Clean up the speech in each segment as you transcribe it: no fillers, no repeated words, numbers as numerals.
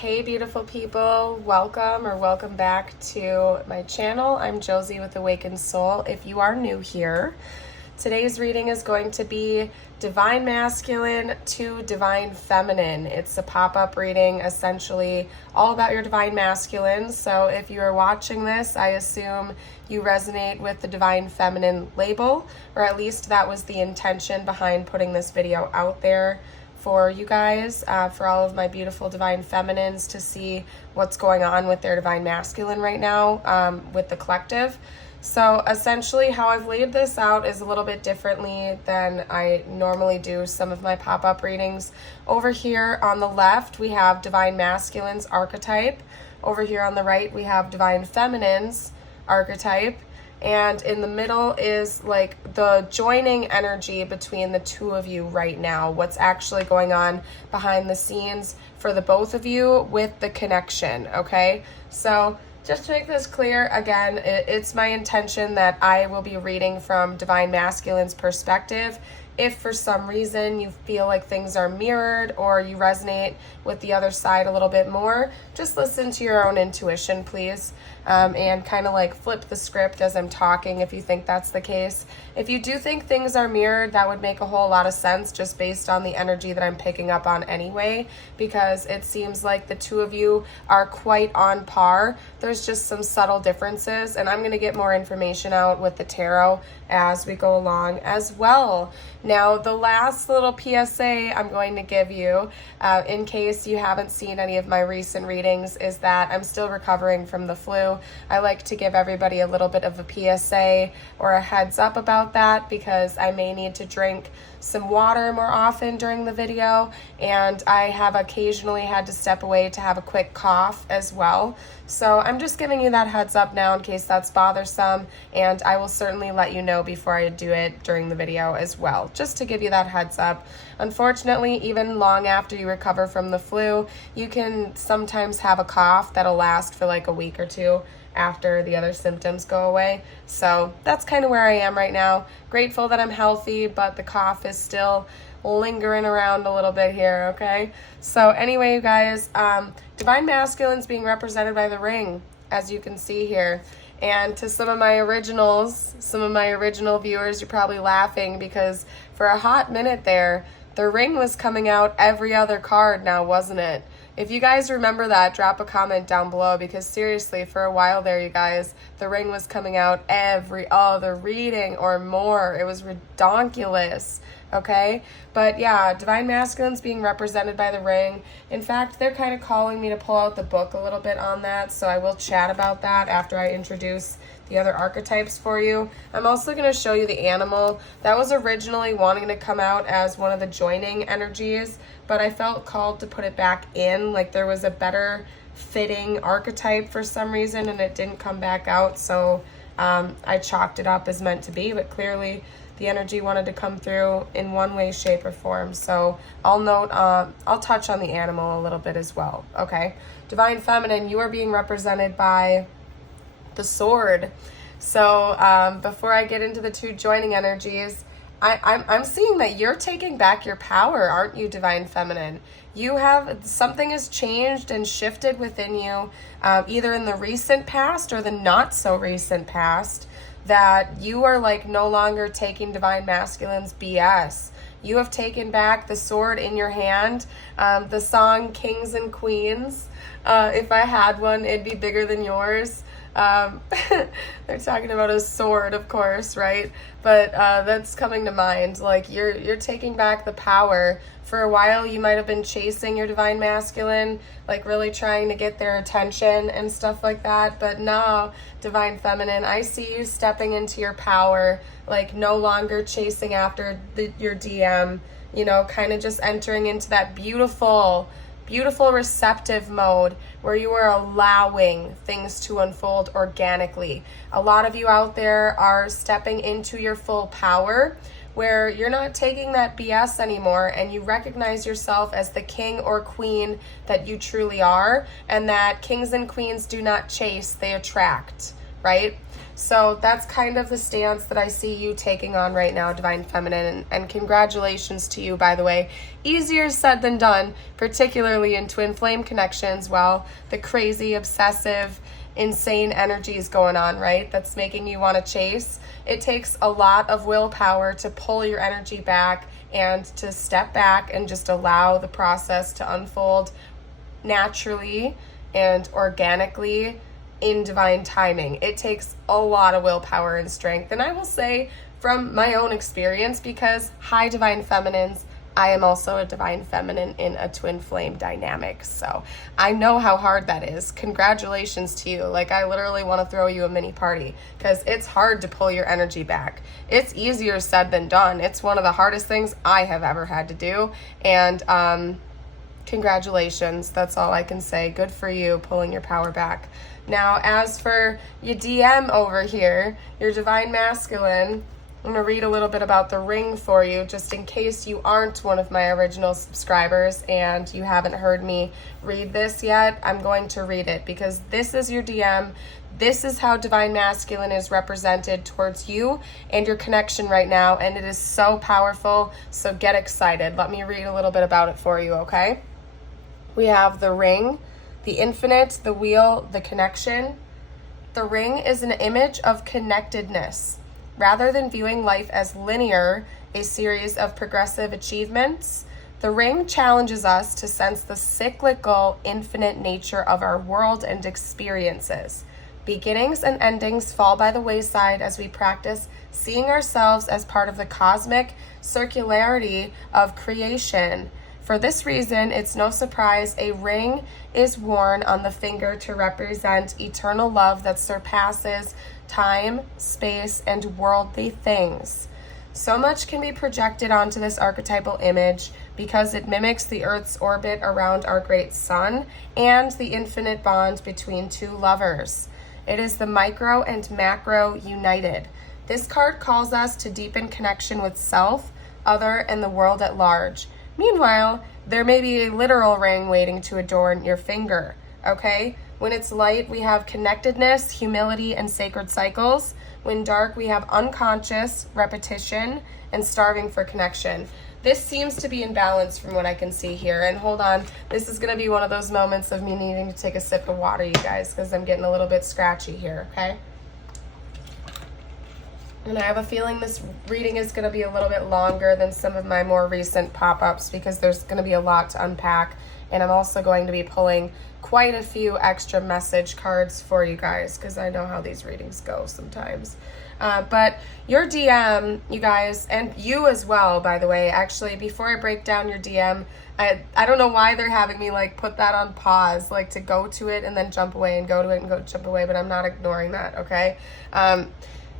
Hey beautiful people, welcome back to my channel. I'm Josie with Awakened Soul. If you are new here, today's reading is going to be Divine Masculine to Divine Feminine. It's a pop-up reading, essentially all about your Divine Masculine. So if you are watching this, I assume you resonate with the Divine Feminine label, or at least that was the intention behind putting this video out there for you guys, for all of my beautiful Divine Feminines to see what's going on with their Divine Masculine right now with the collective. So essentially how I've laid this out is a little bit differently than I normally do some of my pop-up readings. Over here on the left, we have Divine Masculine's archetype. Over here on the right, we have Divine Feminine's archetype. And in the middle is like the joining energy between the two of you right now, what's actually going on behind the scenes for the both of you with the connection, okay? So just to make this clear, again, it's my intention that I will be reading from Divine Masculine's perspective. If for some reason you feel like things are mirrored or you resonate with the other side a little bit more, just listen to your own intuition, please, and kind of like flip the script as I'm talking if you think that's the case. If you do think things are mirrored, that would make a whole lot of sense just based on the energy that I'm picking up on anyway, because it seems like the two of you are quite on par. There's just some subtle differences, and I'm going to get more information out with the tarot as we go along as well. Now, the last little PSA I'm going to give you, in case you haven't seen any of my recent readings, is that I'm still recovering from the flu. I like to give everybody a little bit of a PSA or a heads up about that because I may need to drink some water more often during the video, and I have occasionally had to step away to have a quick cough as well. So I'm just giving you that heads up now in case that's bothersome, and I will certainly let you know before I do it during the video as well, just to give you that heads up. Unfortunately, even long after you recover from the flu, you can sometimes have a cough that'll last for like a week or two after the other symptoms go away. So that's kind of where I am right now. Grateful that I'm healthy, but the cough is still lingering around a little bit here, okay? So anyway, you guys, Divine Masculine's being represented by the ring, as you can see here. And to some of my original viewers, you're probably laughing because for a hot minute there, the ring was coming out every other card now, wasn't it? If you guys remember that, drop a comment down below, because seriously, for a while there, you guys, the ring was coming out every other reading or more. It was redonkulous, okay? But yeah, Divine Masculine's being represented by the ring. In fact, they're kind of calling me to pull out the book a little bit on that, so I will chat about that after I introduce the other archetypes for you. I'm also going to show you the animal. That was originally wanting to come out as one of the joining energies, but I felt called to put it back in, like there was a better fitting archetype for some reason, and it didn't come back out, so I chalked it up as meant to be, but clearly the energy wanted to come through in one way, shape, or form. So I'll touch on the animal a little bit as well, okay? Divine Feminine, you are being represented by the sword. So before I get into the two joining energies, I'm seeing that you're taking back your power, aren't you, Divine Feminine? You have, something has changed and shifted within you, either in the recent past or the not so recent past, that you are like no longer taking Divine Masculine's BS. You have taken back the sword in your hand. The song Kings and Queens, if I had one, it'd be bigger than yours. They're talking about a sword, of course, right? But that's coming to mind. Like you're taking back the power. For a while, you might have been chasing your Divine Masculine, like really trying to get their attention and stuff like that. But now, Divine Feminine, I see you stepping into your power, like no longer chasing after your DM, you know, kind of just entering into that beautiful receptive mode where you are allowing things to unfold organically. A lot of you out there are stepping into your full power, where you're not taking that BS anymore, and you recognize yourself as the king or queen that you truly are, and that kings and queens do not chase, they attract, right? So that's kind of the stance that I see you taking on right now, Divine Feminine, and congratulations to you, by the way. Easier said than done, particularly in twin flame connections, while the crazy, obsessive, insane energy is going on, right? That's making you want to chase. It takes a lot of willpower to pull your energy back and to step back and just allow the process to unfold naturally and organically in divine timing. It takes a lot of willpower and strength. And I will say from my own experience, because hi, Divine Feminines, I am also a Divine Feminine in a twin flame dynamic. So I know how hard that is. Congratulations to you. Like, I literally want to throw you a mini party because it's hard to pull your energy back. It's easier said than done. It's one of the hardest things I have ever had to do. And congratulations. That's all I can say. Good for you pulling your power back. Now, as for your DM over here, your Divine Masculine, I'm going to read a little bit about the ring for you, just in case you aren't one of my original subscribers and you haven't heard me read this yet. I'm going to read it because this is your DM. This is how Divine Masculine is represented towards you and your connection right now, and it is so powerful, so get excited. Let me read a little bit about it for you, okay? We have the ring, the infinite, the wheel, the connection. The ring is an image of connectedness. Rather than viewing life as linear, a series of progressive achievements, the ring challenges us to sense the cyclical, infinite nature of our world and experiences. Beginnings and endings fall by the wayside as we practice seeing ourselves as part of the cosmic circularity of creation. For this reason, it's no surprise a ring is worn on the finger to represent eternal love that surpasses time, space, and worldly things. So much can be projected onto this archetypal image because it mimics the Earth's orbit around our great sun and the infinite bond between two lovers. It is the micro and macro united. This card calls us to deepen connection with self, other, and the world at large. Meanwhile, there may be a literal ring waiting to adorn your finger, okay? When it's light, we have connectedness, humility, and sacred cycles. When dark, we have unconscious, repetition, and starving for connection. This seems to be in balance from what I can see here. And hold on, this is going to be one of those moments of me needing to take a sip of water, you guys, because I'm getting a little bit scratchy here, okay? And I have a feeling this reading is going to be a little bit longer than some of my more recent pop-ups because there's going to be a lot to unpack. And I'm also going to be pulling quite a few extra message cards for you guys because I know how these readings go sometimes. But your DM, you guys, and you as well, by the way, actually, before I break down your DM, I don't know why they're having me like put that on pause, like to go to it and then jump away and go to it and go jump away, but I'm not ignoring that, okay?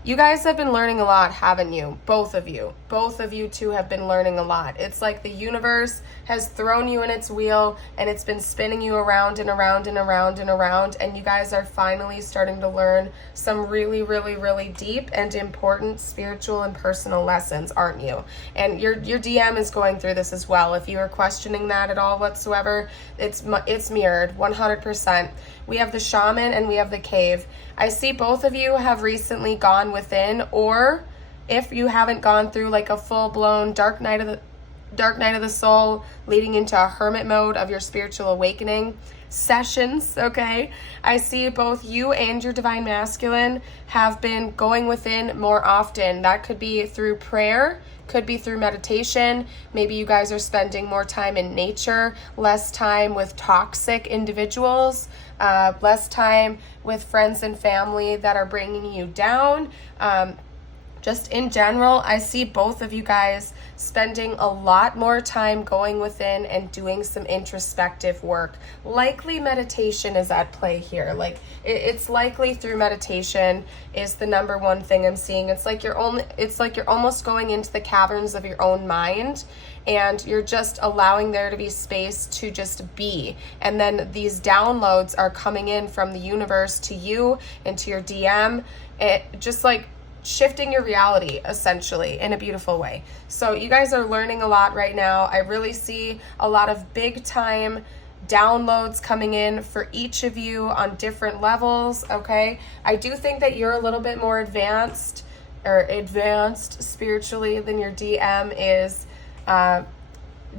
You guys have been learning a lot, haven't you? Both of you. Both of you two have been learning a lot. It's like the universe has thrown you in its wheel and it's been spinning you around and around and around and around, and you guys are finally starting to learn some really, really, really deep and important spiritual and personal lessons, aren't you? And your DM is going through this as well. If you are questioning that at all whatsoever, it's mirrored 100%. We have the shaman and we have the cave. I see both of you have recently gone within, or if you haven't gone through like a full-blown dark night of the soul leading into a hermit mode of your spiritual awakening sessions, okay? I see both you and your Divine Masculine have been going within more often. That could be through prayer, could be through meditation. Maybe you guys are spending more time in nature, less time with toxic individuals, less time with friends and family that are bringing you down. Just in general, I see both of you guys spending a lot more time going within and doing some introspective work. Likely meditation is at play here. Like it's likely through meditation is the number one thing I'm seeing. It's like you're almost going into the caverns of your own mind, and you're just allowing there to be space to just be. And then these downloads are coming in from the universe to you and to your DM. It just like shifting your reality essentially in a beautiful way. So you guys are learning a lot right now. I really see a lot of big time downloads coming in for each of you on different levels, okay? I do think that you're a little bit more advanced spiritually than your DM is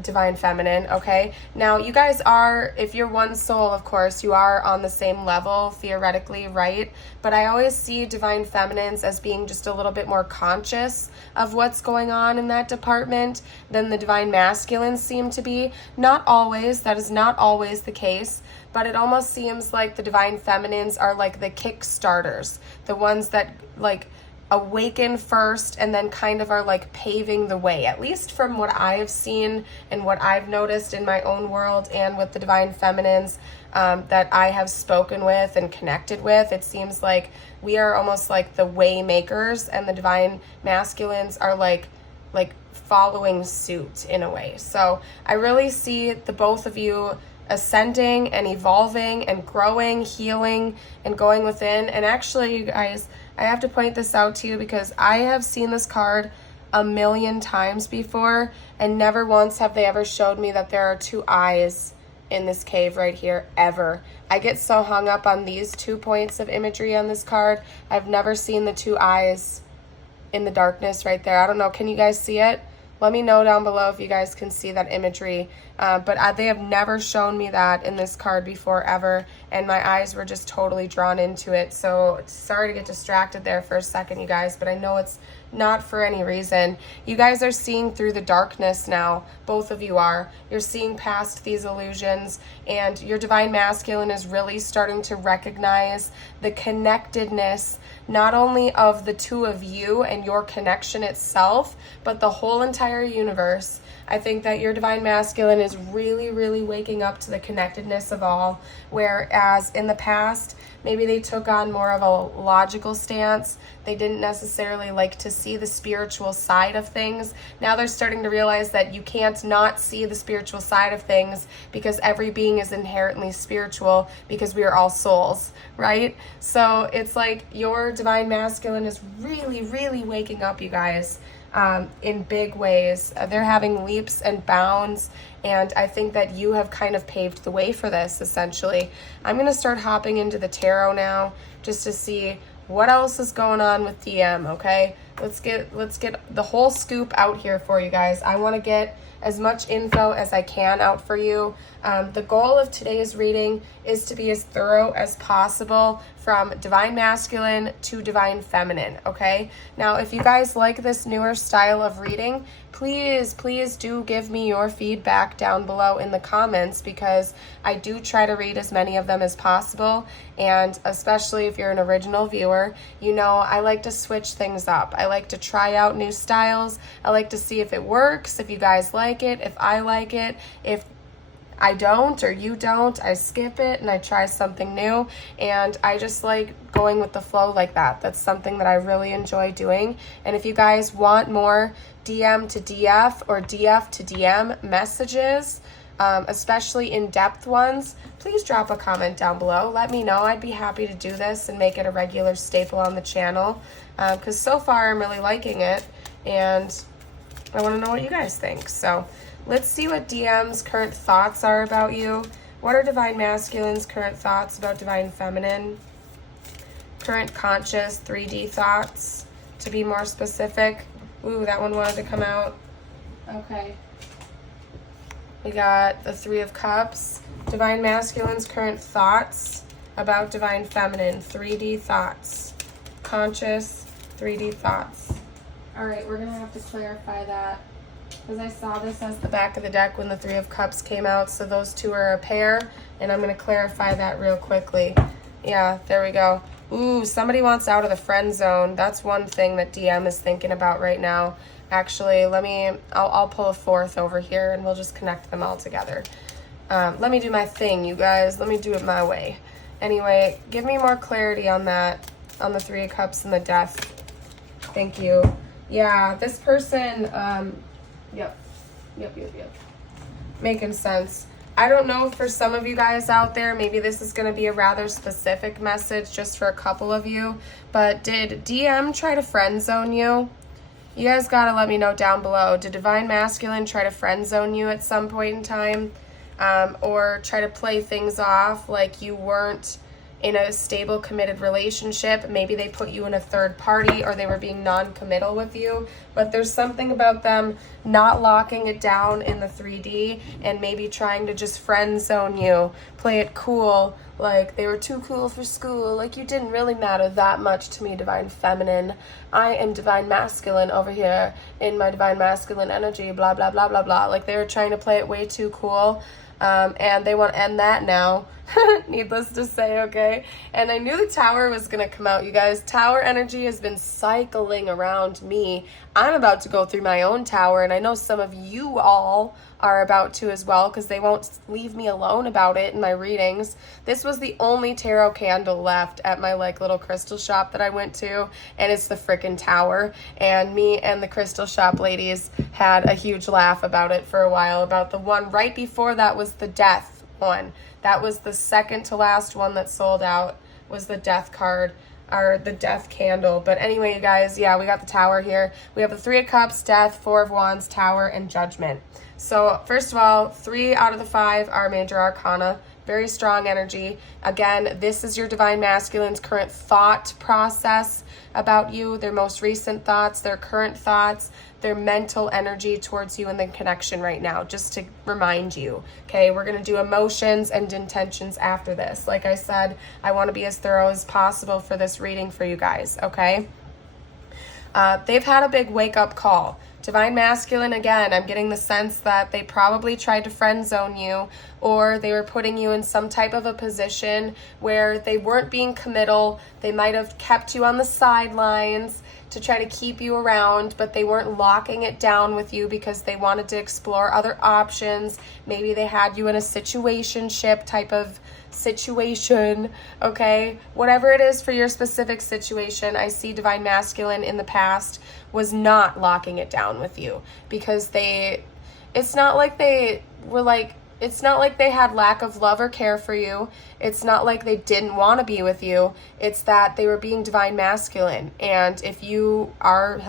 divine feminine, okay? Now, you guys are, if you're one soul, of course, you are on the same level, theoretically, right? But I always see divine feminines as being just a little bit more conscious of what's going on in that department than the divine masculines seem to be. Not always, that is not always the case, but it almost seems like the divine feminines are like the kickstarters, the ones that like awaken first and then kind of are like paving the way, at least from what I have seen and what I've noticed in my own world and with the divine feminines that I have spoken with and connected with. It seems like we are almost like the way makers, and the divine masculines are like following suit in a way. So I really see the both of you ascending and evolving and growing, healing, and going within. And actually, you guys, I have to point this out to you because I have seen this card a million times before, and never once have they ever showed me that there are two eyes in this cave right here, ever. I get so hung up on these 2 points of imagery on this card. I've never seen the two eyes in the darkness right there. I don't know, can you guys see it? Let me know down below if you guys can see that imagery. But they have never shown me that in this card before, ever. And my eyes were just totally drawn into it. So sorry to get distracted there for a second, you guys. But I know it's not for any reason. You guys are seeing through the darkness now. Both of you are. You're seeing past these illusions. And your divine masculine is really starting to recognize the connectedness, not only of the two of you and your connection itself, but the whole entire universe. I think that your divine masculine is really, really waking up to the connectedness of all, whereas in the past, maybe they took on more of a logical stance. They didn't necessarily like to see the spiritual side of things. Now they're starting to realize that you can't not see the spiritual side of things, because every being is inherently spiritual, because we are all souls, right? So it's like your divine masculine is really, really waking up, you guys. In big ways. They're having leaps and bounds, and I think that you have kind of paved the way for this, essentially. I'm going to start hopping into the tarot now just to see what else is going on with DM, okay? Let's get the whole scoop out here for you guys. I want to get as much info as I can out for you. The goal of today's reading is to be as thorough as possible, from divine masculine to divine feminine, okay? Now, if you guys like this newer style of reading, please do give me your feedback down below in the comments, because I do try to read as many of them as possible. And especially if you're an original viewer, you know I like to switch things up. I like to try out new styles. I like to see if it works, if you guys like it, if I like it. If I don't or you don't, I skip it and I try something new. And I just like going with the flow like that. That's something that I really enjoy doing. And if you guys want more DM to DF or DF to DM messages, especially in-depth ones, please drop a comment down below. Let me know. I'd be happy to do this and make it a regular staple on the channel, because so far I'm really liking it, and I want to know what you guys think. So let's see what DM's current thoughts are about you. What are divine masculine's current thoughts about divine feminine? Current conscious 3D thoughts, to be more specific. Ooh, that one wanted to come out. Okay. We got the 3 of Cups. Divine masculine's current thoughts about divine feminine. 3D thoughts. Conscious 3D thoughts. All right, we're going to have to clarify that, because I saw this as the back of the deck when the 3 of Cups came out. So those two are a pair, and I'm going to clarify that real quickly. Yeah, there we go. Ooh, somebody wants out of the friend zone. That's one thing that DM is thinking about right now. Actually, I'll pull a 4th over here, and we'll just connect them all together. Let me do my thing, you guys. Let me do it my way. Anyway, give me more clarity on that, on the 3 of Cups and the Death. Thank you. Yeah, this person, yep. Making sense. I don't know, for some of you guys out there, maybe this is going to be a rather specific message just for a couple of you, but did DM try to friend zone you? You guys got to let me know down below. Did divine masculine try to friend zone you at some point in time? or try to play things off like you weren't in a stable, committed relationship. Maybe they put you in a third party, or they were being non-committal with you. But there's something about them not locking it down in the 3D and maybe trying to just friend zone you, play it cool, like they were too cool for school, like you didn't really matter that much to me, divine feminine. I am divine masculine over here in my divine masculine energy, blah, blah, blah, blah, blah. Like they were trying to play it way too cool. And they want to end that now, needless to say, okay? And I knew the Tower was going to come out, you guys. Tower energy has been cycling around me. I'm about to go through my own Tower, and I know some of you all are about to as well, because they won't leave me alone about it in my readings. This was the only tarot candle left at my like little crystal shop that I went to, and it's the frickin' Tower. And me and the crystal shop ladies had a huge laugh about it for a while. About the one right before that was the Death one. That was the second to last one that sold out, was the Death card, or the Death candle. But anyway, you guys, yeah, we got the Tower here. We have the Three of Cups, Death, Four of Wands, Tower, and Judgment. So first of all, 3 out of the 5 are major arcana. Very strong energy. Again, this is your divine masculine's current thought process about you, their most recent thoughts, their current thoughts, their mental energy towards you and the connection right now, just to remind you. Okay, we're going to do emotions and intentions after this. Like I said, I want to be as thorough as possible for this reading for you guys, okay? They've had a big wake-up call. Divine masculine, again, I'm getting the sense that they probably tried to friend zone you, or they were putting you in some type of a position where they weren't being committal. They might have kept you on the sidelines to try to keep you around, but they weren't locking it down with you because they wanted to explore other options. Maybe they had you in a situationship type of situation, okay? Whatever it is for your specific situation, I see divine masculine in the past was not locking it down with you, because it's not like they had lack of love or care for you. It's not like they didn't want to be with you. It's that they were being divine masculine. And if you are,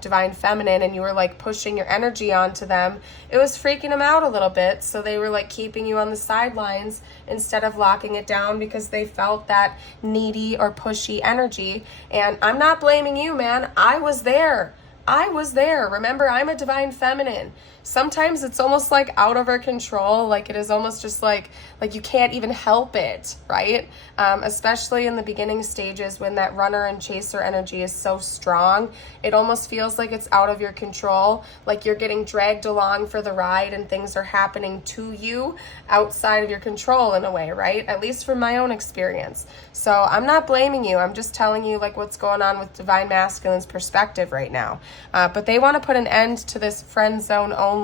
divine feminine, and you were like pushing your energy onto them, it was freaking them out a little bit. So they were like keeping you on the sidelines instead of locking it down, because they felt that needy or pushy energy. And I'm not blaming you, man. I was there. Remember, I'm a divine feminine. Sometimes it's almost like out of our control. Like it is almost just like you can't even help it, right? Especially in the beginning stages when that runner and chaser energy is so strong, it almost feels like it's out of your control. Like you're getting dragged along for the ride and things are happening to you outside of your control in a way, right? At least from my own experience. So I'm not blaming you. I'm just telling you like what's going on with divine masculine's perspective right now. But they want to put an end to this friend zone only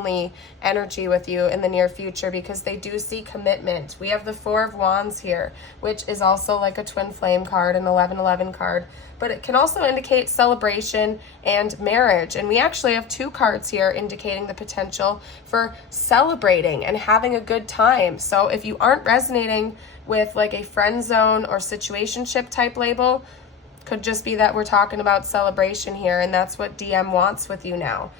energy with you in the near future, because they do see commitment. We have the Four of Wands here, which is also like a twin flame card, an 1111 card, but it can also indicate celebration and marriage. And we actually have 2 cards here indicating the potential for celebrating and having a good time. So if you aren't resonating with like a friend zone or situationship type label, could just be that we're talking about celebration here, and that's what DM wants with you now.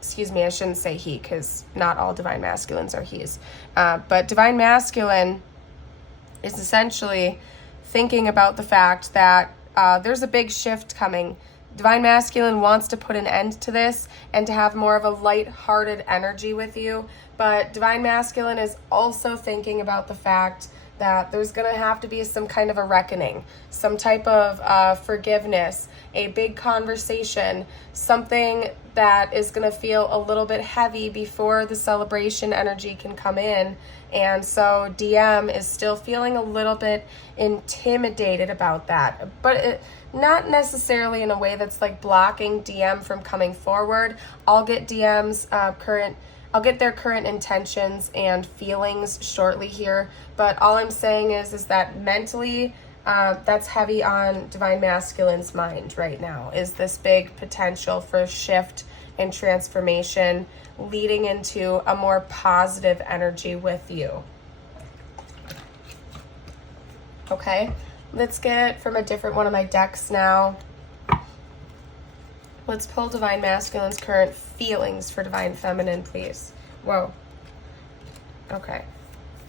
Excuse me, I shouldn't say he, because not all divine masculines are he's. But divine masculine is essentially thinking about the fact that there's a big shift coming. Divine masculine wants to put an end to this and to have more of a light-hearted energy with you. But divine masculine is also thinking about the fact that there's going to have to be some kind of a reckoning, some type of forgiveness, a big conversation, something that is going to feel a little bit heavy before the celebration energy can come in. And so DM is still feeling a little bit intimidated about that, but not necessarily in a way that's like blocking DM from coming forward. I'll get I'll get their current intentions and feelings shortly here, but all I'm saying is that mentally, that's heavy on divine masculine's mind right now, is this big potential for shift and transformation leading into a more positive energy with you. Okay, let's get from a different one of my decks now. Let's pull divine masculine's current feelings for divine feminine, please. Whoa. Okay.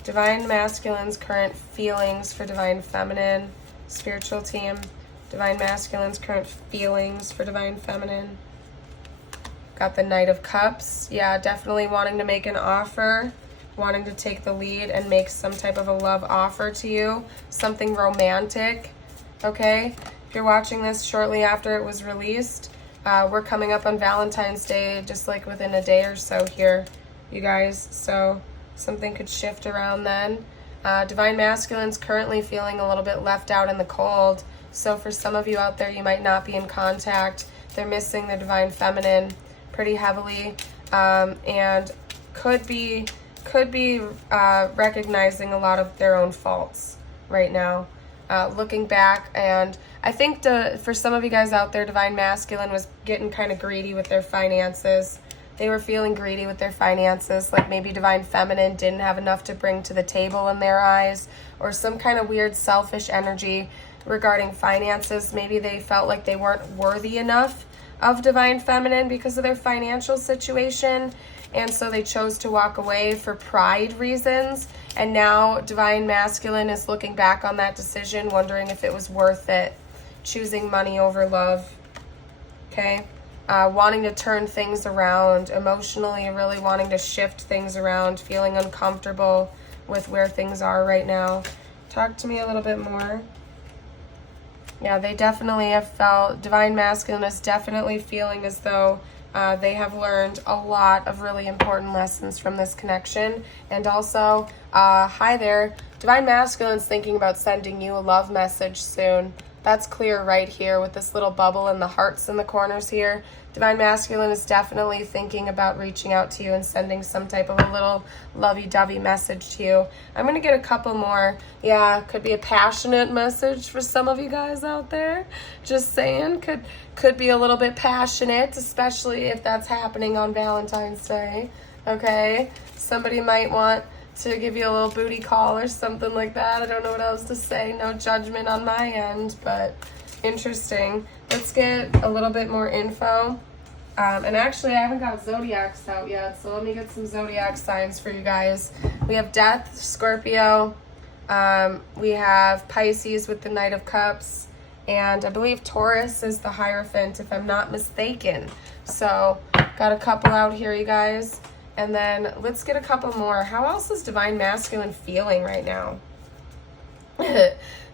Divine Masculine's current feelings for Divine Feminine. Spiritual team. Divine Masculine's current feelings for Divine Feminine. Got the Knight of Cups. Yeah, definitely wanting to make an offer, wanting to take the lead and make some type of a love offer to you, something romantic, okay? If you're watching this shortly after it was released, we're coming up on Valentine's Day, just like within a day or so here, you guys, so something could shift around then. Divine Masculine's currently feeling a little bit left out in the cold, so for some of you out there, you might not be in contact. They're missing the Divine Feminine pretty heavily, and could be recognizing a lot of their own faults right now, looking back. And I think for some of you guys out there, Divine Masculine was getting kind of greedy with their finances. They were feeling greedy with their finances, like maybe Divine Feminine didn't have enough to bring to the table in their eyes, or some kind of weird selfish energy regarding finances. Maybe they felt like they weren't worthy enough of Divine Feminine because of their financial situation, and so they chose to walk away for pride reasons. And now Divine Masculine is looking back on that decision, wondering if it was worth it, choosing money over love, okay? Wanting to turn things around emotionally, really wanting to shift things around, feeling uncomfortable with where things are right now. Talk to me a little bit more. Yeah, they definitely have felt, Divine Masculine is definitely feeling as though they have learned a lot of really important lessons from this connection. And also, hi there, Divine Masculine's thinking about sending you a love message soon. That's clear right here with this little bubble and the hearts in the corners here. Divine Masculine is definitely thinking about reaching out to you and sending some type of a little lovey-dovey message to you. I'm going to get a couple more. Yeah, could be a passionate message for some of you guys out there. Just saying, could be a little bit passionate, especially if that's happening on Valentine's Day. Okay? Somebody might want to give you a little booty call or something like that. I don't know what else to say. No judgment on my end, but interesting. Let's get a little bit more info. And actually, I haven't got zodiacs out yet, so let me get some zodiac signs for you guys. We have Death, Scorpio. We have Pisces with the Knight of Cups. And I believe Taurus is the Hierophant, if I'm not mistaken. So, got a couple out here, you guys. And then let's get a couple more. How else is Divine Masculine feeling right now?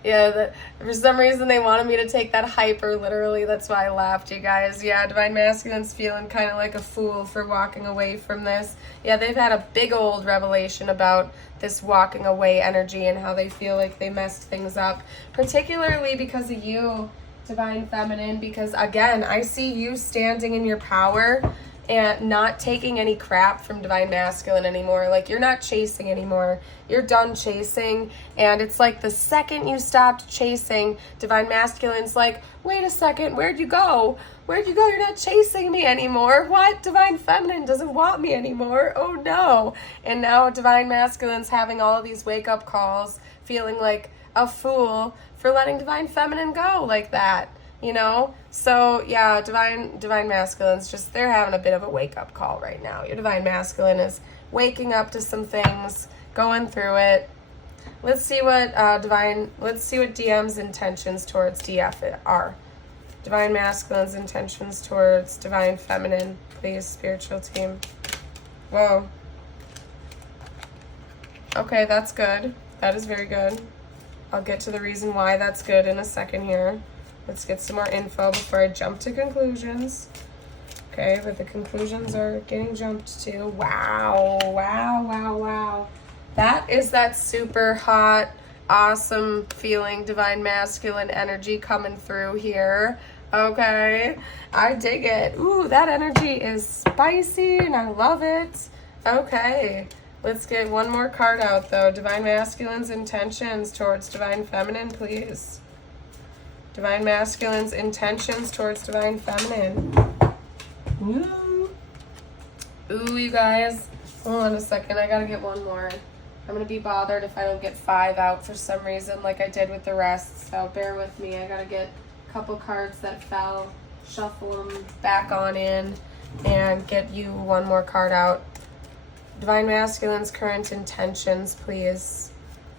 Yeah, for some reason they wanted me to take that hyper literally. That's why I laughed, you guys. Yeah, Divine Masculine's feeling kind of like a fool for walking away from this. Yeah, they've had a big old revelation about this walking away energy and how they feel like they messed things up. Particularly because of you, Divine Feminine. Because, again, I see you standing in your power and not taking any crap from Divine Masculine anymore. Like, you're not chasing anymore. You're done chasing. And it's like the second you stopped chasing, Divine Masculine's like, wait a second, where'd you go? Where'd you go? You're not chasing me anymore. What? Divine Feminine doesn't want me anymore. Oh no. And now Divine Masculine's having all of these wake-up calls, feeling like a fool for letting Divine Feminine go like that. You know, so yeah, Divine Masculine's just, they're having a bit of a wake-up call right now. Your Divine Masculine is waking up to some things, going through it. Let's see what DM's intentions towards DF are. Divine Masculine's intentions towards Divine Feminine, please, spiritual team. Whoa. Okay, that's good. That is very good. I'll get to the reason why that's good in a second here. Let's get some more info before I jump to conclusions. Okay, but the conclusions are getting jumped to. Wow, wow, wow, wow. That is that super hot, awesome feeling, Divine Masculine energy coming through here. Okay, I dig it. Ooh, that energy is spicy and I love it. Okay, let's get one more card out though. Divine Masculine's intentions towards Divine Feminine, please. Divine Masculine's intentions towards Divine Feminine. Ooh. Ooh, you guys. Hold on a second. I gotta get one more. I'm gonna be bothered if I don't get 5 out for some reason like I did with the rest. So bear with me. I gotta get a couple cards that fell, shuffle them back on in, and get you one more card out. Divine Masculine's current intentions, please.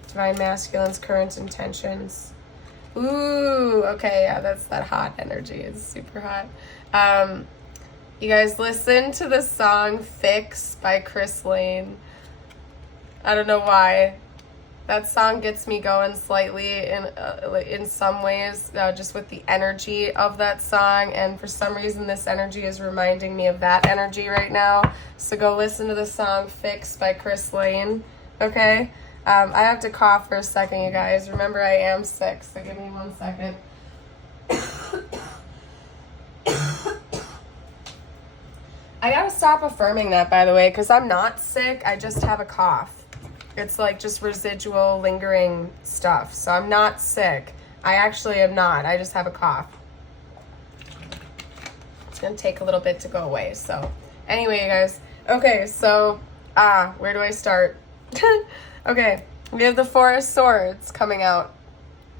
Divine Masculine's current intentions. Ooh, okay, yeah, that's that hot energy. It's super hot. You guys listen to the song Fix by Chris Lane. I don't know why. That song gets me going slightly in some ways, just with the energy of that song. And for some reason, this energy is reminding me of that energy right now. So go listen to the song Fix by Chris Lane, okay? I have to cough for a second, you guys. Remember, I am sick, so give me 1 second. I gotta stop affirming that, by the way, because I'm not sick. I just have a cough. It's like just residual, lingering stuff. So I'm not sick. I actually am not. I just have a cough. It's gonna take a little bit to go away. So anyway, you guys. Okay, so, where do I start? Okay, we have the Four of Swords coming out.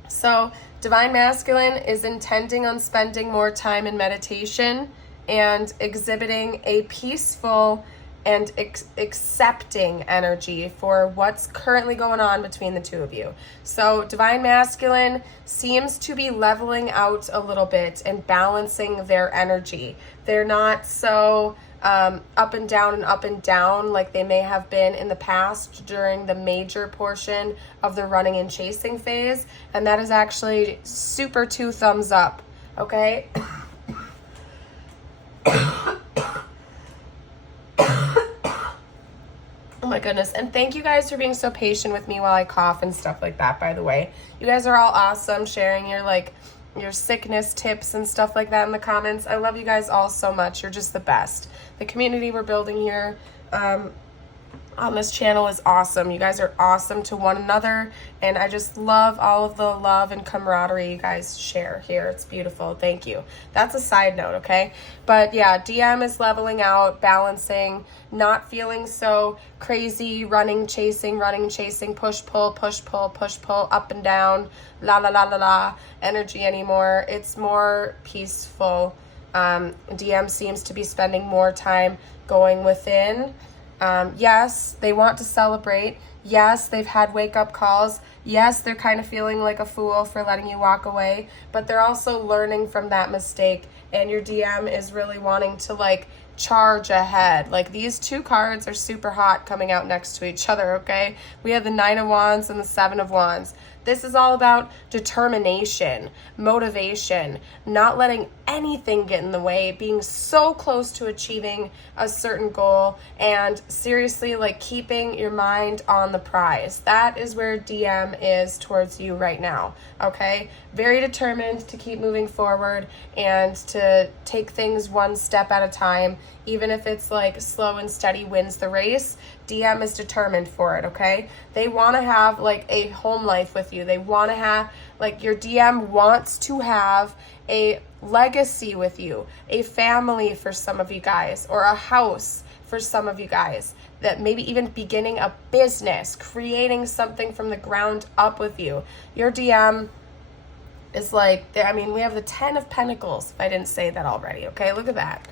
So Divine Masculine is intending on spending more time in meditation and exhibiting a peaceful and accepting energy for what's currently going on between the two of you. So Divine Masculine seems to be leveling out a little bit and balancing their energy. They're not so up and down like they may have been in the past during the major portion of the running and chasing phase. And that is actually super 2 thumbs up, okay? Oh my goodness. And thank you guys for being so patient with me while I cough and stuff like that, by the way. You guys are all awesome, sharing your sickness tips and stuff like that in the comments. I love you guys all so much. You're just the best. The community we're building here on this channel is awesome. You guys are awesome to one another, and I just love all of the love and camaraderie you guys share here. It's beautiful. Thank you. That's a side note, okay? But yeah, DM is leveling out, balancing, not feeling so crazy, running, chasing, push, pull, up and down, la la la la la energy anymore. It's more peaceful. DM seems to be spending more time going within. Yes, they want to celebrate. Yes, they've had wake-up calls. Yes, they're kind of feeling like a fool for letting you walk away, but they're also learning from that mistake, and your DM is really wanting to, like, charge ahead. Like, these 2 cards are super hot coming out next to each other, okay? We have the 9 of Wands and the 7 of Wands. This is all about determination, motivation, not letting anything get in the way, being so close to achieving a certain goal, and seriously, like, keeping your mind on the prize. That is where DM is towards you right now, okay? Very determined to keep moving forward and to take things one step at a time, even if it's like slow and steady wins the race. DM is determined for it, okay? They want to have like a home life with you. They want to have, like, your DM wants to have a legacy with you, a family for some of you guys, or a house for some of you guys, that maybe even beginning a business, creating something from the ground up with you. Your DM is like, I mean, we have the 10 of Pentacles, if I didn't say that already, okay? Look at that.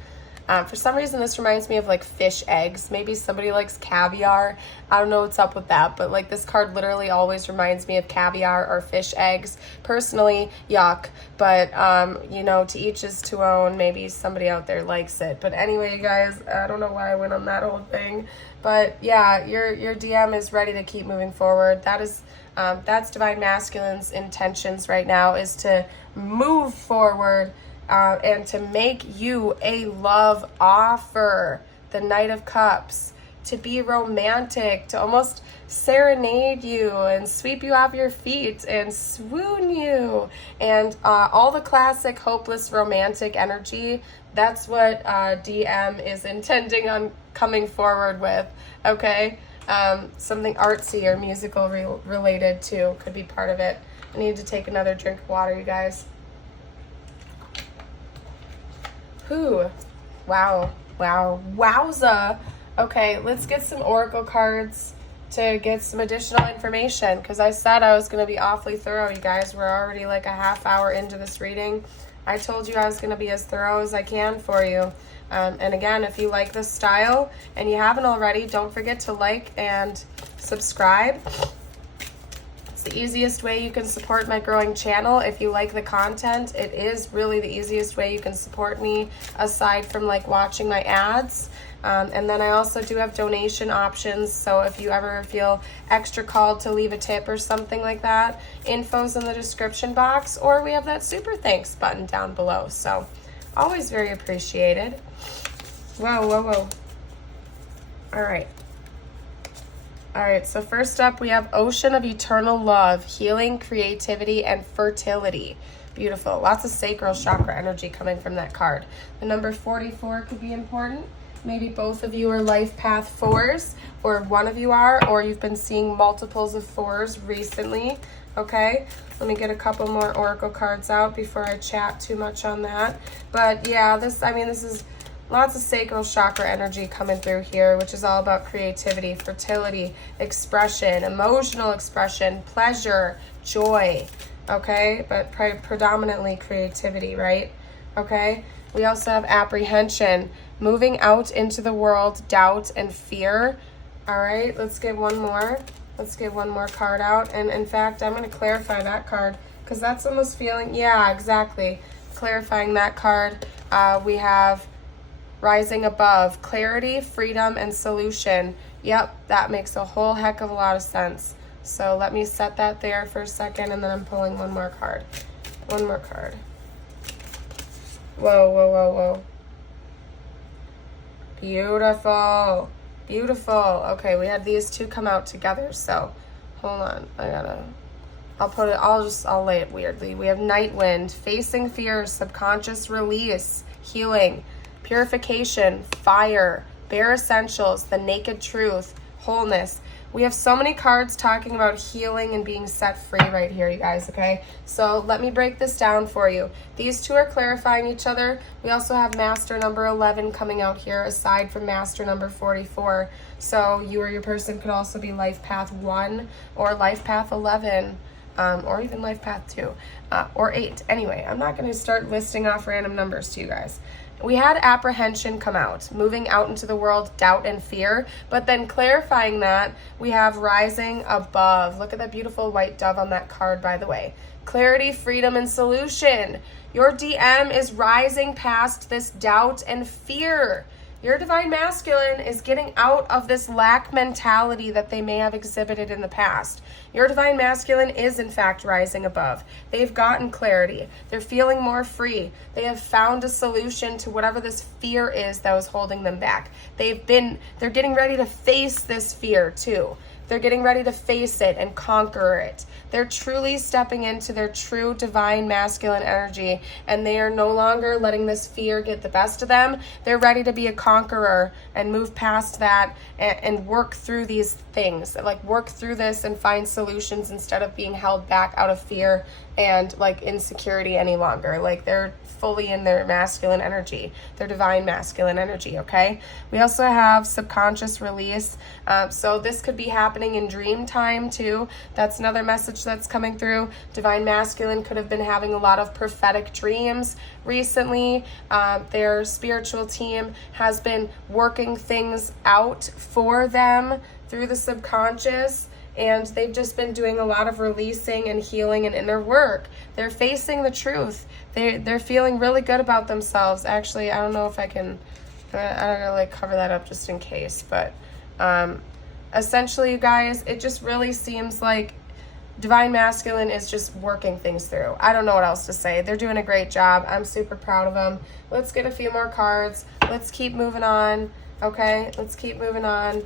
For some reason, this reminds me of, like, fish eggs. Maybe somebody likes caviar. I don't know what's up with that, but, like, this card literally always reminds me of caviar or fish eggs. Personally, yuck. But, you know, to each his to own. Maybe somebody out there likes it. But anyway, you guys, I don't know why I went on that whole thing. But, yeah, your DM is ready to keep moving forward. That's Divine Masculine's intentions right now, is to move forward. And to make you a love offer, the Knight of Cups, to be romantic, to almost serenade you and sweep you off your feet and swoon you, and all the classic hopeless romantic energy. That's what DM is intending on coming forward with, okay? Something artsy or musical related too could be part of it. I need to take another drink of water, you guys. Whew. Wow. Wowza. Okay, let's get some oracle cards to get some additional information, because I said I was going to be awfully thorough, you guys. We're already like a half hour into this reading. I told you I was going to be as thorough as I can for you. And again, if you like this style and you haven't already, don't forget to like and subscribe. It's the easiest way you can support my growing channel. If you like the content, it is really the easiest way you can support me, aside from like watching my ads. And then I also do have donation options, so if you ever feel extra called to leave a tip or something like that, info's in the description box, or we have that super thanks button down below. So always very appreciated. Whoa, whoa, whoa. All right, so first up we have Ocean of Eternal Love, Healing, Creativity, and Fertility. Beautiful. Lots of sacral chakra energy coming from that card. The number 44 could be important. Maybe both of you are life path 4s, or one of you are, or you've been seeing multiples of 4s recently. Okay, let me get a couple more oracle cards out before I chat too much on that. But yeah, this is lots of sacral chakra energy coming through here, which is all about creativity, fertility, expression, emotional expression, pleasure, joy. Okay, but predominantly creativity, right? Okay, we also have apprehension, moving out into the world, doubt and fear. All right, let's get one more. Let's get one more card out. And in fact, I'm going to clarify that card because that's almost feeling, yeah, exactly. Clarifying that card, we have rising above, clarity, freedom, and solution. Yep, that makes a whole heck of a lot of sense. So let me set that there for a second, and then I'm pulling one more card. One more card. Whoa, whoa, whoa, whoa. Beautiful. Beautiful. Okay, we had these two come out together, so hold on. I'll lay it weirdly. We have Night Wind, facing fear, subconscious release, healing, purification, fire, bare essentials, the naked truth, wholeness. We have so many cards talking about healing and being set free right here, you guys, okay? So let me break this down for you. These two are clarifying each other. We also have Master number 11 coming out here, aside from Master number 44. So you or your person could also be Life Path 1 or Life Path 11, or even Life Path 2, or 8. Anyway, I'm not going to start listing off random numbers to you guys. We had apprehension come out, moving out into the world, doubt and fear, but then clarifying that, we have rising above. Look at that beautiful white dove on that card, by the way. Clarity, freedom, and solution. Your DM is rising past this doubt and fear. Your divine masculine is getting out of this lack mentality that they may have exhibited in the past. Your divine masculine is in fact rising above. They've gotten clarity. They're feeling more free. They have found a solution to whatever this fear is that was holding them back. They're getting ready to face this fear too. They're getting ready to face it and conquer it. They're truly stepping into their true divine masculine energy, and they are no longer letting this fear get the best of them. They're ready to be a conqueror and move past that and work through these things, like work through this and find solutions instead of being held back out of fear and like insecurity any longer. Like they're fully in their masculine energy, their divine masculine energy, okay? We also have subconscious release. So this could be happening in dream time too. That's another message that's coming through. Divine masculine could have been having a lot of prophetic dreams recently. Their spiritual team has been working things out for them through the subconscious, and they've just been doing a lot of releasing and healing and inner work. They're facing the truth. They're feeling really good about themselves. Actually, I don't know if I don't really cover that up just in case, but essentially, you guys, it just really seems like divine masculine is just working things through. I don't know what else to say. They're doing a great job. I'm super proud of them. Let's get a few more cards. Let's keep moving on. Okay, let's keep moving on.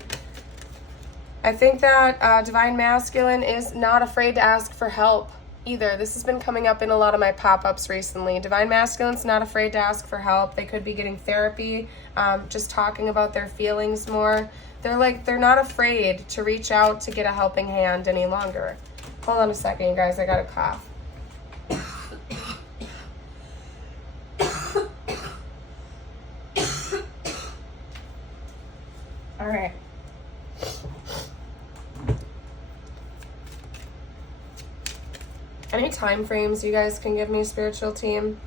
I think that divine masculine is not afraid to ask for help either. This has been coming up in a lot of my pop-ups recently. Divine masculine's not afraid to ask for help. They could be getting therapy, just talking about their feelings more. They're not afraid to reach out to get a helping hand any longer. Hold on a second, you guys. I got a cough. All right. Any time frames you guys can give me, spiritual team?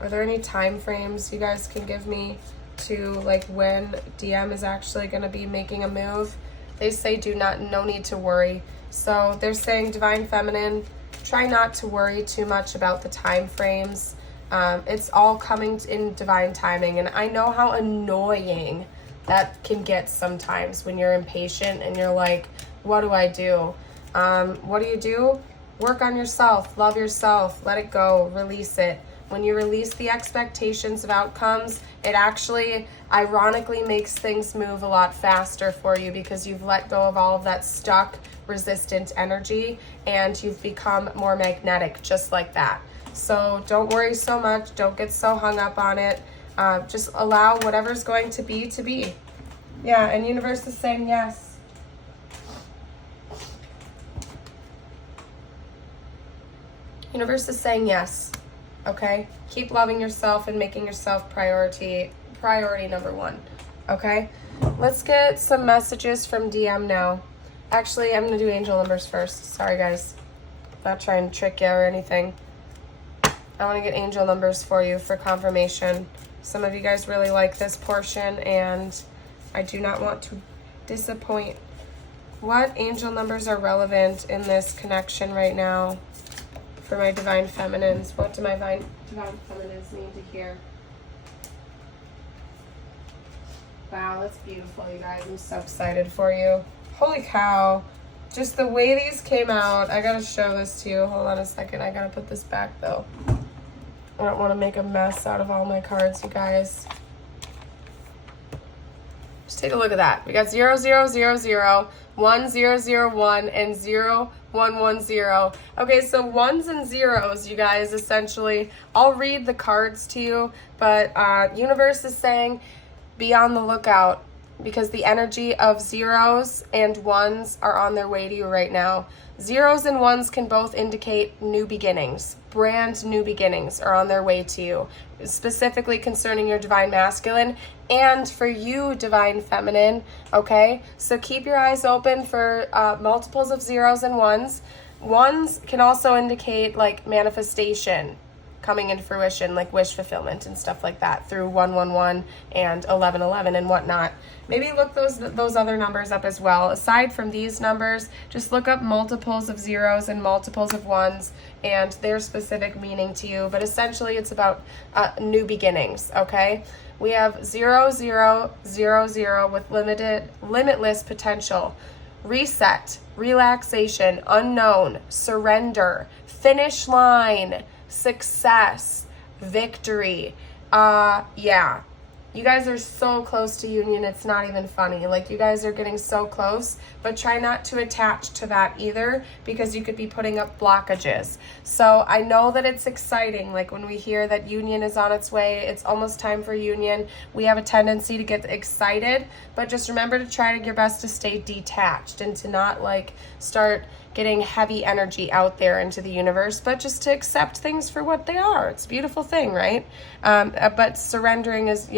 Are there any time frames you guys can give me to like when DM is actually going to be making a move? They say no need to worry. So they're saying Divine Feminine, try not to worry too much about the time frames. It's all coming in divine timing. And I know how annoying that can get sometimes when you're impatient and you're like, what do I do? What do? Work on yourself, love yourself, let it go, release it. When you release the expectations of outcomes, it actually ironically makes things move a lot faster for you because you've let go of all of that stuck, resistant energy and you've become more magnetic just like that. So don't worry so much. Don't get so hung up on it. Just allow whatever's going to be to be. Yeah, and universe is saying yes. Universe is saying yes. Okay? Keep loving yourself and making yourself priority number one. Okay? Let's get some messages from DM now. Actually, I'm going to do angel numbers first. Sorry, guys. Not trying to trick you or anything. I want to get angel numbers for you for confirmation. Some of you guys really like this portion, and I do not want to disappoint. What angel numbers are relevant in this connection right now for my divine feminines? What do my divine feminines need to hear? Wow, that's beautiful, you guys. I'm so excited for you. Holy cow. Just the way these came out. I gotta show this to you. Hold on a second. I gotta put this back, though. I don't want to make a mess out of all my cards, you guys. Just take a look at that. We got 0, 0, 0, 0, 1, 0, 0, 1, and 0, 1, 1, 0. Okay, so ones and zeros, you guys, essentially. I'll read the cards to you, but universe is saying be on the lookout because the energy of zeros and ones are on their way to you right now. Zeros and ones can both indicate new beginnings. Brand new beginnings are on their way to you, specifically concerning your divine masculine and for you, divine feminine, okay? So keep your eyes open for multiples of zeros and ones. Ones can also indicate like manifestation coming into fruition, like wish fulfillment and stuff like that through 111 and 1111 and whatnot. Maybe look those other numbers up as well. Aside from these numbers, just look up multiples of zeros and multiples of ones and their specific meaning to you. But essentially, it's about new beginnings, okay? We have 0, 0, 0, 0 with limitless potential. Reset, relaxation, unknown, surrender, finish line, success, victory. Yeah. You guys are so close to union, it's not even funny. Like, you guys are getting so close, but try not to attach to that either because you could be putting up blockages. So I know that it's exciting. Like, when we hear that union is on its way, it's almost time for union, we have a tendency to get excited, but just remember to try your best to stay detached and to not like start getting heavy energy out there into the universe, but just to accept things for what they are. It's a beautiful thing, right? But surrendering is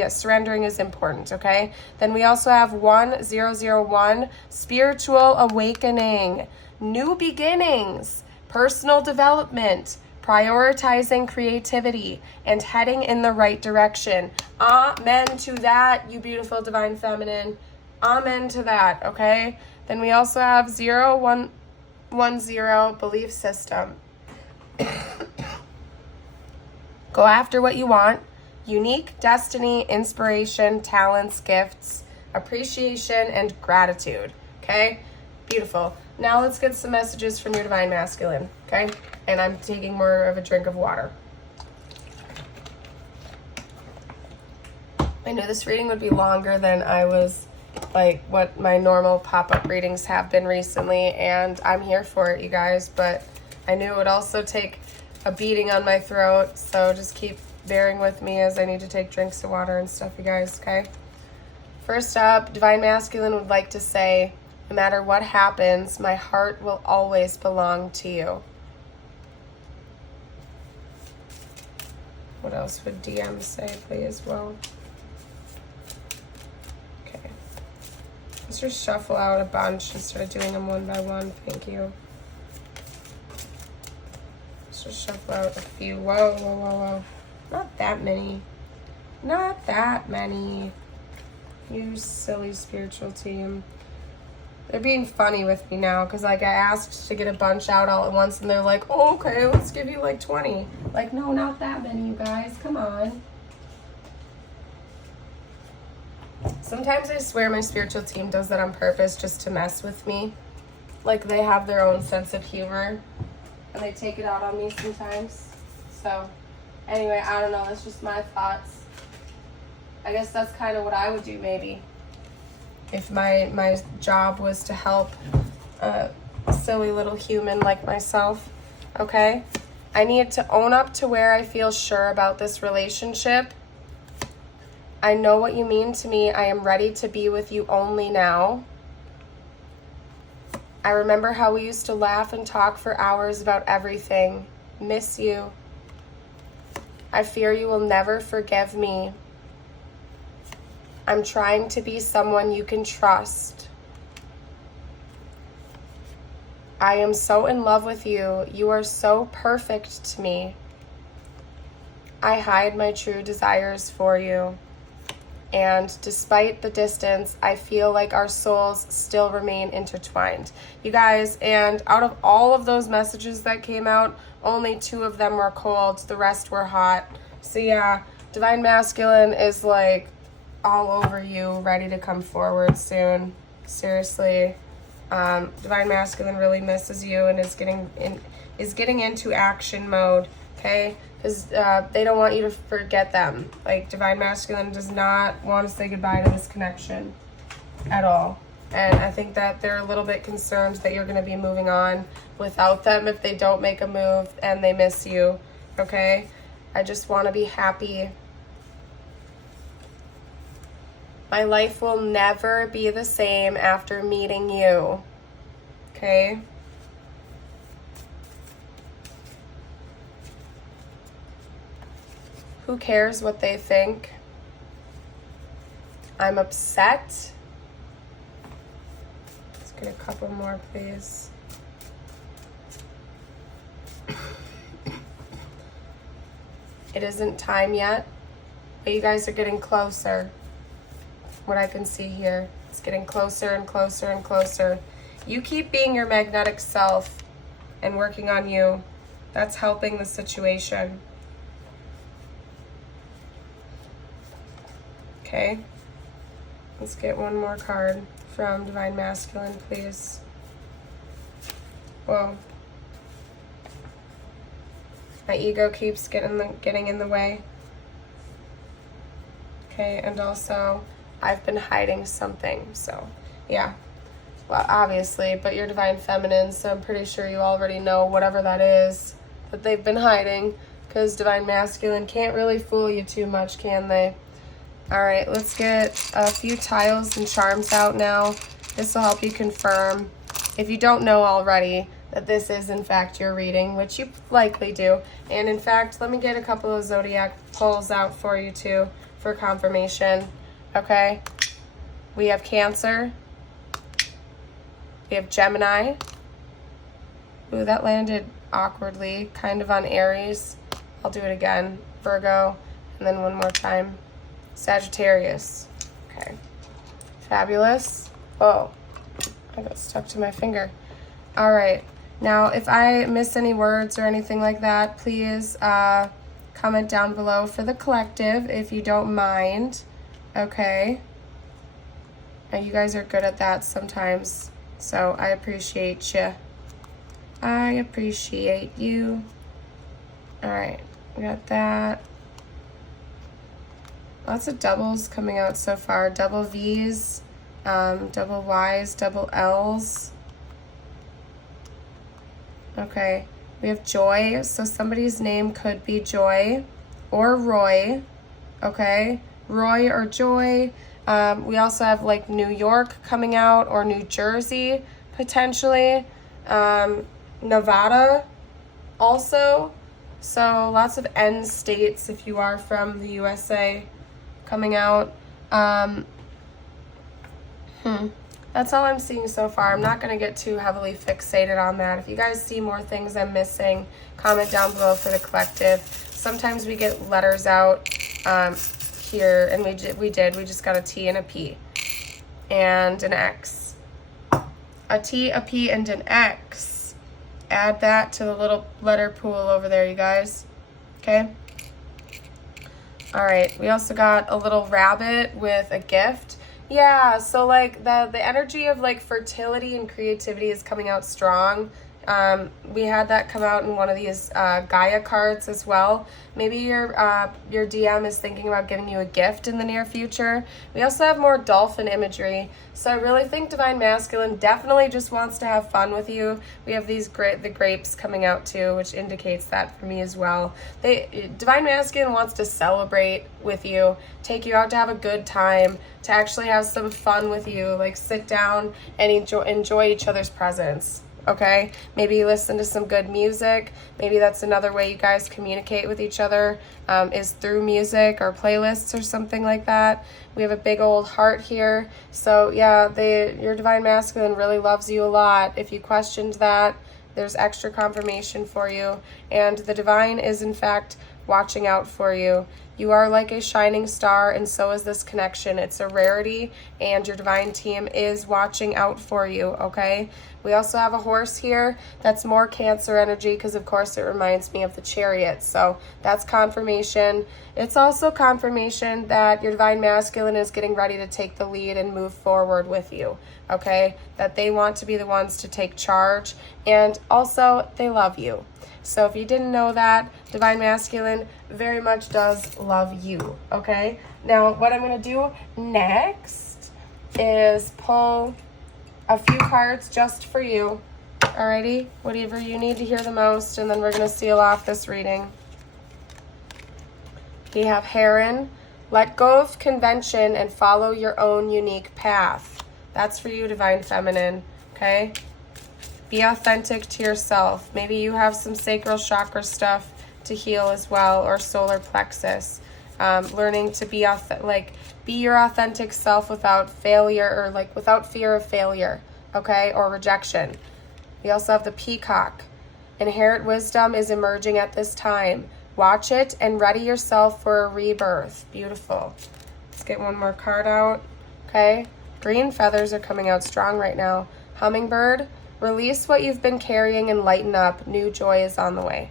important, okay? Then we also have 1001, spiritual awakening, new beginnings, personal development, prioritizing creativity, and heading in the right direction. Amen to that, you beautiful divine feminine. Amen to that, okay? Then we also have 0110, belief system. Go after what you want. Unique destiny, inspiration, talents, gifts, appreciation, and gratitude. Okay? Beautiful. Now let's get some messages from your divine masculine. Okay? And I'm taking more of a drink of water. I knew this reading would be longer than I was like what my normal pop-up readings have been recently, and I'm here for it, you guys, but I knew it would also take a beating on my throat, so just keep bearing with me as I need to take drinks of water and stuff, you guys, okay? First up, divine masculine would like to say, no matter what happens, my heart will always belong to you. What else would DM say, please? Well, let's just shuffle out a bunch instead of doing them one by one. Thank you. Let's just shuffle out a few. Whoa, whoa, whoa, whoa. Not that many. Not that many. You silly spiritual team. They're being funny with me now because, like, I asked to get a bunch out all at once, and they're like, oh, okay, let's give you, like, 20. Like, no, not that many, you guys. Come on. Sometimes I swear my spiritual team does that on purpose just to mess with me. Like, they have their own sense of humor, and they take it out on me sometimes. So, anyway, I don't know. That's just my thoughts. I guess that's kind of what I would do, maybe. If my job was to help a silly little human like myself, okay? I need to own up to where I feel sure about this relationship. I know what you mean to me. I am ready to be with you only now. I remember how we used to laugh and talk for hours about everything. Miss you. I fear you will never forgive me. I'm trying to be someone you can trust. I am so in love with you. You are so perfect to me. I hide my true desires for you. And despite the distance, I feel like our souls still remain intertwined. You guys, and out of all of those messages that came out, only 2 of them were cold. The rest were hot. So yeah, Divine Masculine is like all over you, ready to come forward soon. Seriously. Divine Masculine really misses you and is getting into action mode, okay? Because they don't want you to forget them. Like, Divine Masculine does not want to say goodbye to this connection at all. And I think that they're a little bit concerned that you're going to be moving on without them if they don't make a move and they miss you, okay? I just want to be happy. My life will never be the same after meeting you, okay? Who cares what they think? I'm upset. Let's get a couple more, please. It isn't time yet, but you guys are getting closer. What I can see here, it's getting closer and closer and closer. You keep being your magnetic self and working on you. That's helping the situation. Okay, let's get one more card from Divine Masculine, please. Whoa. My ego keeps getting in the way. Okay, and also I've been hiding something, so yeah. Well, obviously, but you're Divine Feminine, so I'm pretty sure you already know whatever that is that they've been hiding, because Divine Masculine can't really fool you too much, can they? All right, let's get a few tiles and charms out now. This will help you confirm, if you don't know already, that this is in fact your reading, which you likely do. And in fact, let me get a couple of zodiac pulls out for you too, for confirmation. Okay, we have Cancer, we have Gemini. Ooh, that landed awkwardly, kind of on Aries. I'll do it again. Virgo, and then one more time. Sagittarius. Okay, fabulous. Oh, I got stuck to my finger. All right, now if I miss any words or anything like that, please comment down below for the collective if you don't mind. Okay, now you guys are good at that sometimes, so I appreciate you. I appreciate you. All right, we got that. Lots of doubles coming out so far. Double V's, double Y's, double L's. Okay, we have Joy, so somebody's name could be Joy or Roy. Okay, Roy or Joy. We also have like New York coming out, or New Jersey potentially. Nevada also. So lots of N states if you are from the USA coming out. That's all I'm seeing so far. I'm not going to get too heavily fixated on that. If you guys see more things I'm missing, comment down below for the collective. Sometimes we get letters out here, and we just got a T and a P and an X. A T, a P, and an X. Add that to the little letter pool over there, you guys. Okay? All right, we also got a little rabbit with a gift. Yeah, so like the energy of like fertility and creativity is coming out strong. We had that come out in one of these Gaia cards as well. Maybe your DM is thinking about giving you a gift in the near future. We also have more dolphin imagery. So I really think Divine Masculine definitely just wants to have fun with you. We have these the grapes coming out too, which indicates that for me as well. Divine Masculine wants to celebrate with you, take you out to have a good time, to actually have some fun with you, like sit down and enjoy each other's presence. Okay, maybe listen to some good music. Maybe that's another way you guys communicate with each other, is through music or playlists or something like that. We have a big old heart here. So yeah, your Divine Masculine really loves you a lot. If you questioned that, there's extra confirmation for you. And the Divine is in fact watching out for you. You are like a shining star, and so is this connection. It's a rarity, and your Divine team is watching out for you, okay? We also have a horse here. That's more Cancer energy because, of course, it reminds me of the Chariot. So that's confirmation. It's also confirmation that your Divine Masculine is getting ready to take the lead and move forward with you, okay? That they want to be the ones to take charge, and also they love you. So if you didn't know that, Divine Masculine very much does love you, okay? Now, what I'm going to do next is pull a few cards just for you, alrighty? Whatever you need to hear the most, and then we're going to seal off this reading. We have Heron. Let go of convention and follow your own unique path. That's for you, Divine Feminine, okay? Be authentic to yourself. Maybe you have some sacral chakra stuff to heal as well, or solar plexus. Learning to be be your authentic self without failure, or like without fear of failure, okay, or rejection. We also have the Peacock. Inherent wisdom is emerging at this time. Watch it and ready yourself for a rebirth. Beautiful. Let's get one more card out, okay? Green feathers are coming out strong right now. Hummingbird. Release what you've been carrying and lighten up. New joy is on the way.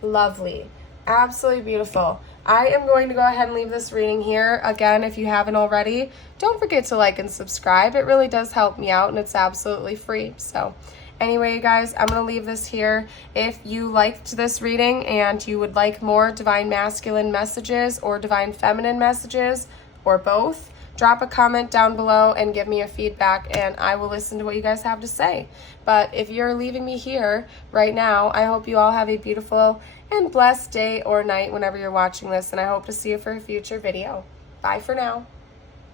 Lovely. Absolutely beautiful. I am going to go ahead and leave this reading here. Again, if you haven't already, don't forget to like and subscribe. It really does help me out, and it's absolutely free. So anyway, you guys, I'm going to leave this here. If you liked this reading and you would like more Divine Masculine messages or Divine Feminine messages, or both, drop a comment down below and give me a feedback, and I will listen to what you guys have to say. But if you're leaving me here right now, I hope you all have a beautiful and blessed day or night whenever you're watching this, and I hope to see you for a future video. Bye for now.